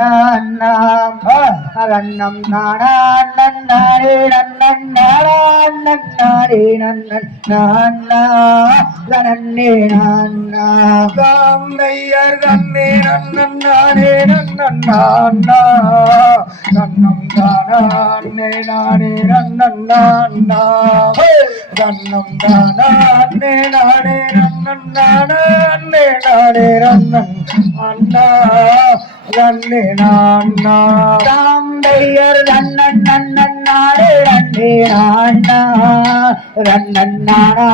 நன்னாம் ரன்னம் நானா நன்னாரே நன்னன் நானா நன்னாரே நன்னன் நானா ரனன்னே நானா காந்தையர் தன்னே நன்னன் நானே நன்னன் நானா நன்னம் தானே நானே நன்னன் நானா நன்னம் தானே நானே நன்னன் நானே நானே அண்ணா நன்னே நானா தாந்தையர் ரன்னன் நன்னன் நாரே ரன்னே நானா ரன்னன் நானா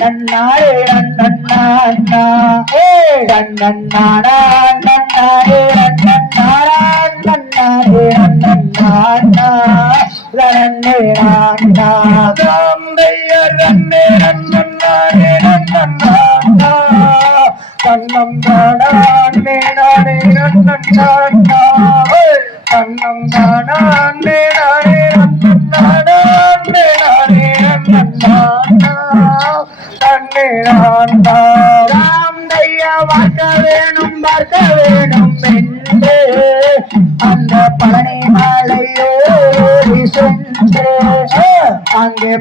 நன்னாரே ரன்னன் நானா ஏ ரன்னன் நானா நன்னாரே ரன்னன் நானா நன்னாரே ரன்னன் நானா ரன்னே நானா காந்தையர் தன்னே நன்னன் நானே நன்னன் நானா. கண்ணம் தானே? நானே நன்னன் நானா கண்ணம் தானே? நானே நன்னன் நானே நானே நன்னன் நானா தன்னே நானா பார்க்க வேணும் பார்க்க வேணும் என்று அந்த பழனி சென்று அங்கே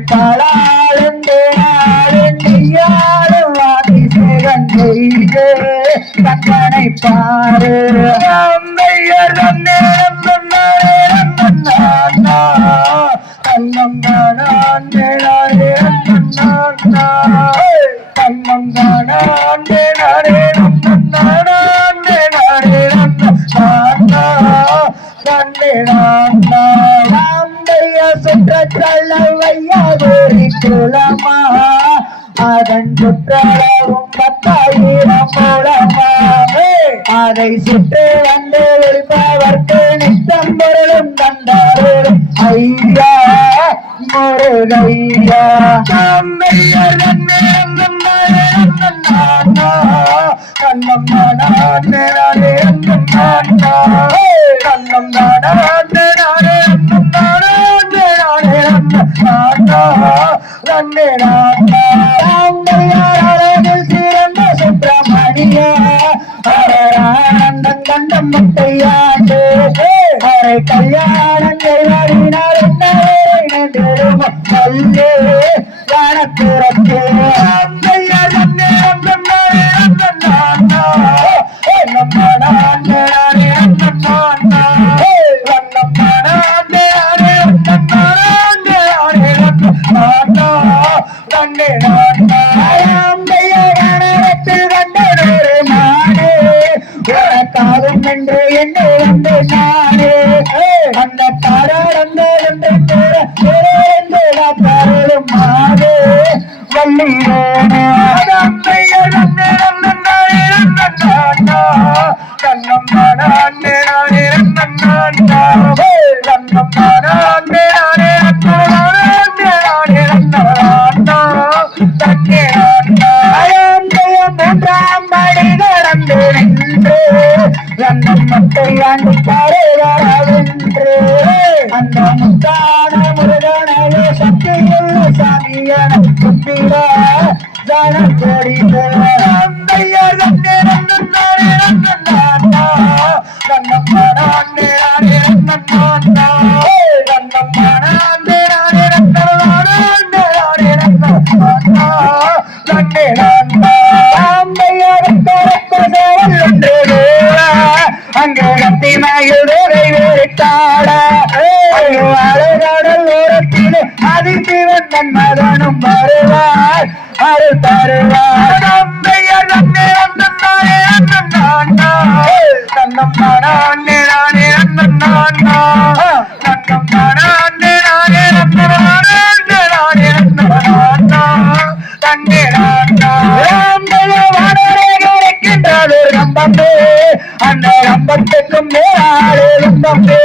செய்து கண்ணனை பாரு. காந்தையர் தன்னே நன்னன் நானே கண்ணம் தானே நானே நன்னன் கண்ணம் தானே நானே நன்னன் நானே நானே குலமா. அதன் சுற்றளவும் பத்தாயிரம் மூலமாவே அதை சுட்டு வந்து விற்பவர்க்கு நித்தம் பொருளும் தந்தாரும் ஐயா முருகையா காந்தையர் தன்னே நன்னன் நானே நன்னன் நானா கண்ணம் தானே நானே முட்டையாண்டு அரை கல்யாணம் செய்வதினால் என்ன திரும்ப கல்லே கணக்குறத்தே காந்தையர் தன்னே நன்னன் நானே நன்னன் நானா கண்ணம் தானே என்று வந்து நாடு அந்த தாராளந்த என்று கூற என்று பருளும் மாடு வள்ளியோனே காந்தையர் ரன்னம் மட்டை ஆண்டு வரவென்று அந்த முத்தான முருகனையே சக்தியுள்ள சாமியான சுத்திர ஜனம் கோடி காந்தையர் தன்னே நன்னன் அங்கே கத்தி மகிழ்வுரை வேட்டாட அழுகாடல் ஓரத்திலே அதிசிவன் தன் மகனும் வருவார். அருள் தருவார். காந்தையர் நானே நன்னன் நானா கண்ணம் நானே இருக்கின்றது அந்த ரம்பத்துக்கும் மேலாளே ரம்பம்பே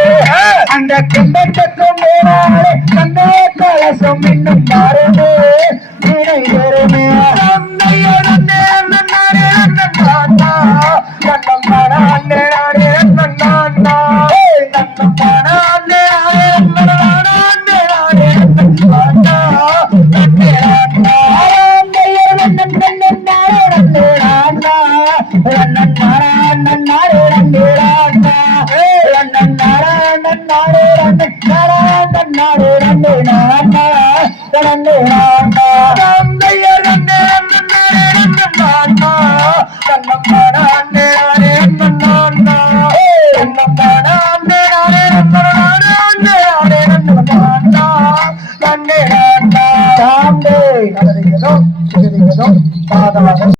அந்த கும்பத்துக்கும் மேலாளே அந்த கலசம் இன்னும் பாருமே